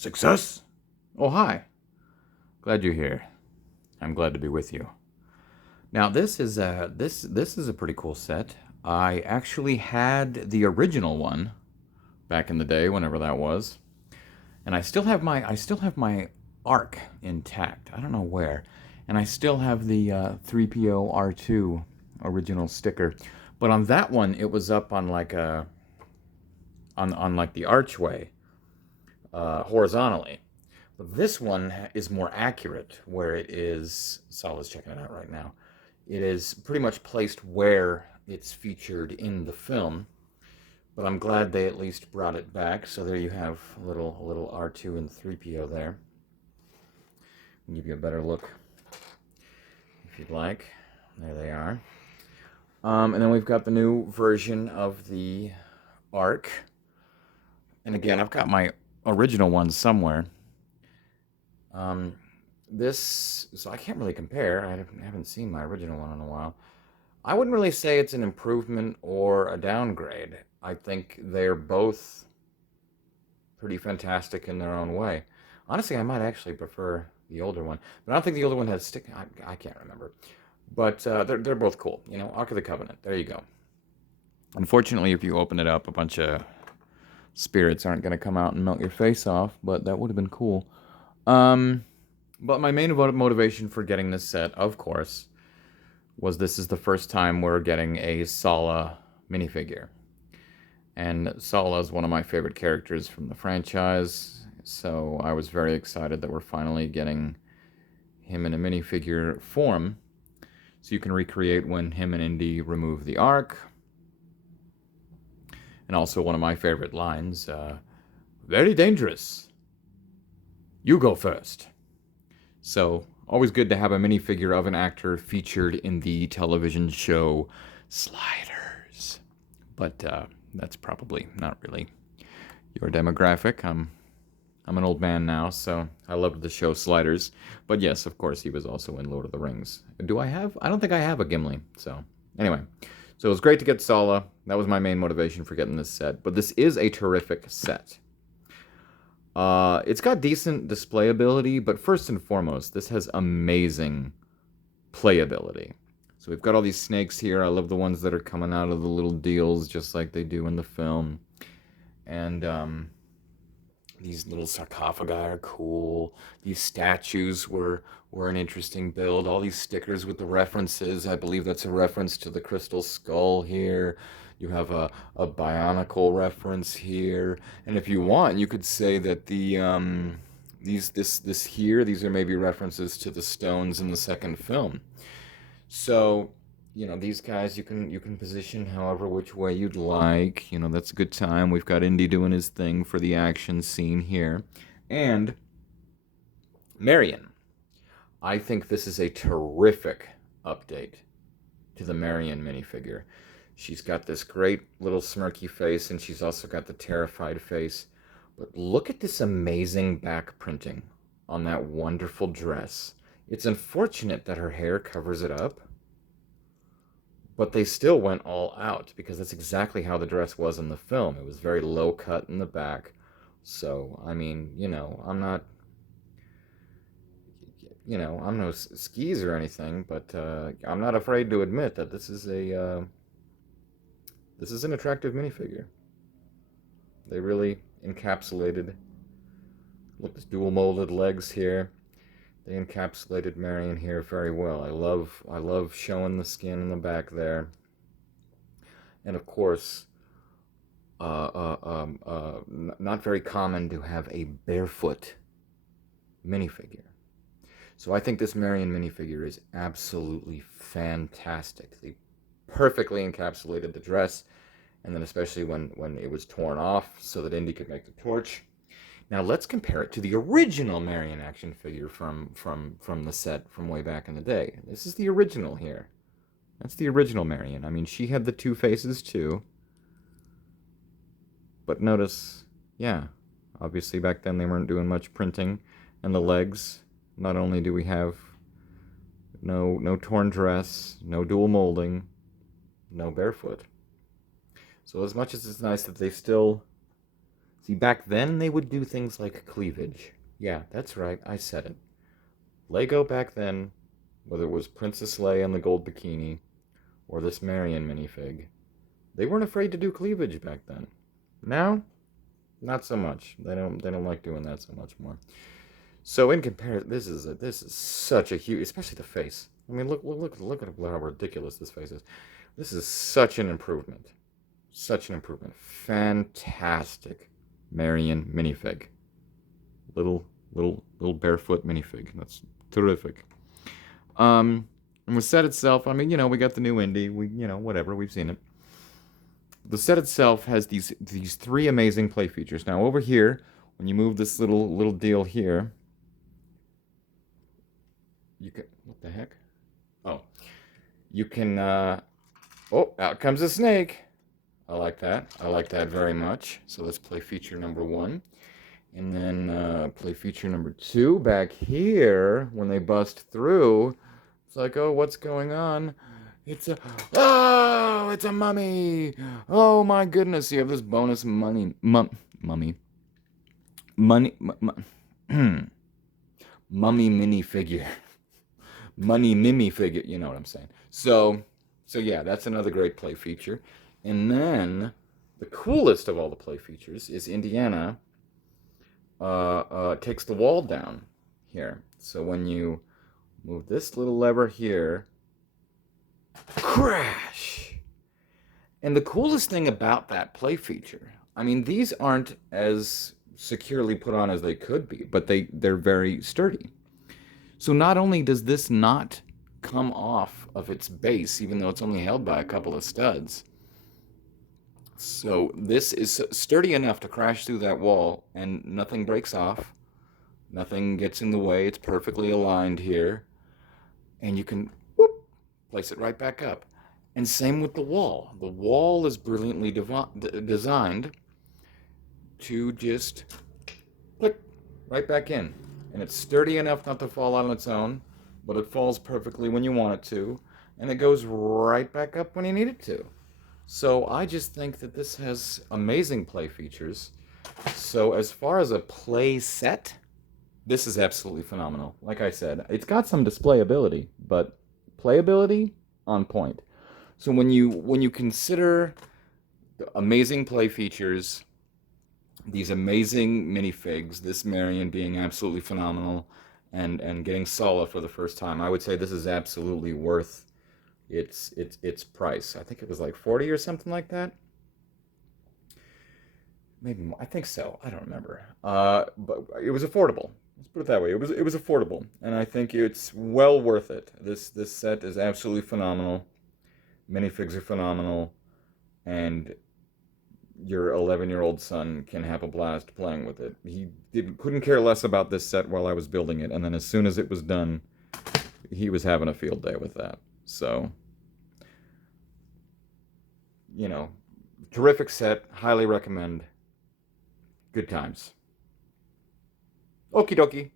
Success? Oh, hi. Glad you're here. I'm glad to be with you. Now, this is a pretty cool set. I actually had the original one back in the day, whenever that was, and I still have my arc intact. I don't know where, and I still have the 3PO R2 original sticker, but on that one it was up on like a on like the archway horizontally. But this one is more accurate, where it is. Sol is checking it out right now. It is pretty much placed where it's featured in the film. But I'm glad they at least brought it back. So there you have a little R2 and 3PO there. I'll give you a better look if you'd like. There they are. And then we've got the new version of the Arc. And again, I've got my original one somewhere. Um, so I can't really compare. I haven't seen my original one in a while. I wouldn't really say it's an improvement or a downgrade. I think they're both pretty fantastic in their own way. Honestly, I might actually prefer the older one, but I don't think the older one has stick. I can't remember, but they're both cool. Ark of the Covenant. There you go. Unfortunately, if you open it up, a bunch of spirits aren't going to come out and melt your face off, but that would have been cool. Um, but my main motivation for getting this set, of course, was this is the first time we're getting a Sala minifigure. And Sala is one of my favorite characters from the franchise, so I was very excited that we're finally getting him in a minifigure form, so you can recreate when him and Indy remove the Ark. And also one of my favorite lines, very dangerous. You go first. So, always good to have a minifigure of an actor featured in the television show Sliders. But that's probably not really your demographic. I'm an old man now, so I loved the show Sliders. But yes, of course, he was also in Lord of the Rings. I don't think I have a Gimli. So, anyway. So it was great to get Sala. That was my main motivation for getting this set. But this is a terrific set. It's got decent displayability, but first and foremost, this has amazing playability. So we've got all these snakes here. I love the ones that are coming out of the little deals, just like they do in the film. And these little sarcophagi are cool. These statues were an interesting build. All these stickers with the references. I believe that's a reference to the Crystal Skull here. You have a Bionicle reference here. And if you want, you could say that these are maybe references to the stones in the second film. So, these guys you can position however which way you'd like. That's a good time. We've got Indy doing his thing for the action scene here. And Marion. I think this is a terrific update to the Marion minifigure. She's got this great little smirky face, and she's also got the terrified face. But look at this amazing back printing on that wonderful dress. It's unfortunate that her hair covers it up, but they still went all out because that's exactly how the dress was in the film. It was very low cut in the back. So, I mean, I'm no skis or anything, but I'm not afraid to admit that this is an attractive minifigure. They really encapsulated. Look, this dual molded legs here. They encapsulated Marion here very well. I love showing the skin in the back there. And of course, not very common to have a barefoot minifigure. So I think this Marion minifigure is absolutely fantastic. They perfectly encapsulated the dress, and then especially when it was torn off so that Indy could make the torch. Now let's compare it to the original Marion action figure from the set from way back in the day. This is the original here. That's the original Marion. I mean, she had the two faces too. But notice, yeah, obviously back then they weren't doing much printing. And the legs, not only do we have no torn dress, no dual molding, no barefoot. So as much as it's nice that they still See, back then they would do things like cleavage. Yeah, that's right, I said it. Lego back then, whether it was Princess Leia in the gold bikini or this Marion minifig, they weren't afraid to do cleavage back then. Now, not so much. They don't like doing that so much more. So in comparison, this is such a huge, especially the face. I mean, look at how ridiculous this face is. This is such an improvement. Such an improvement. Fantastic Marion minifig. Little barefoot minifig. That's terrific. And the set itself, I mean, we got the new Indy. Whatever, we've seen it. The set itself has these three amazing play features. Now over here, when you move this little deal here, you can, what the heck? Oh, you can, oh, out comes a snake. I like that. I like that very much. So let's play feature number one. And then play feature number two back here. When they bust through, it's like, oh, what's going on? It's a mummy. Oh my goodness, you have this bonus mummy. Mummy. Money. Mummy minifigure. Money mimi figure. You know what I'm saying. So yeah, that's another great play feature. And then the coolest of all the play features is Indiana takes the wall down here. So when you move this little lever here, crash! And the coolest thing about that play feature, I mean, these aren't as securely put on as they could be, but they're very sturdy. So not only does this not come off of its base, even though it's only held by a couple of studs, so this is sturdy enough to crash through that wall and nothing breaks off. Nothing gets in the way. It's perfectly aligned here. And you can whoop, place it right back up. And same with the wall. The wall is brilliantly designed to just click right back in. And it's sturdy enough not to fall on its own, but it falls perfectly when you want it to. And it goes right back up when you need it to. So I just think that this has amazing play features. So as far as a play set, this is absolutely phenomenal. Like I said, it's got some displayability, but playability on point. So when you consider the amazing play features, these amazing minifigs, this Marion being absolutely phenomenal, and getting Sala for the first time, I would say this is absolutely worth its price. I think it was like 40 or something like that. Maybe more. I think so. I don't remember. But it was affordable. Let's put it that way. It was affordable, and I think it's well worth it. This set is absolutely phenomenal. Minifigs are phenomenal, and your 11-year-old son can have a blast playing with it. He couldn't care less about this set while I was building it, and then as soon as it was done, he was having a field day with that. So, terrific set. Highly recommend. Good times. Okie dokie.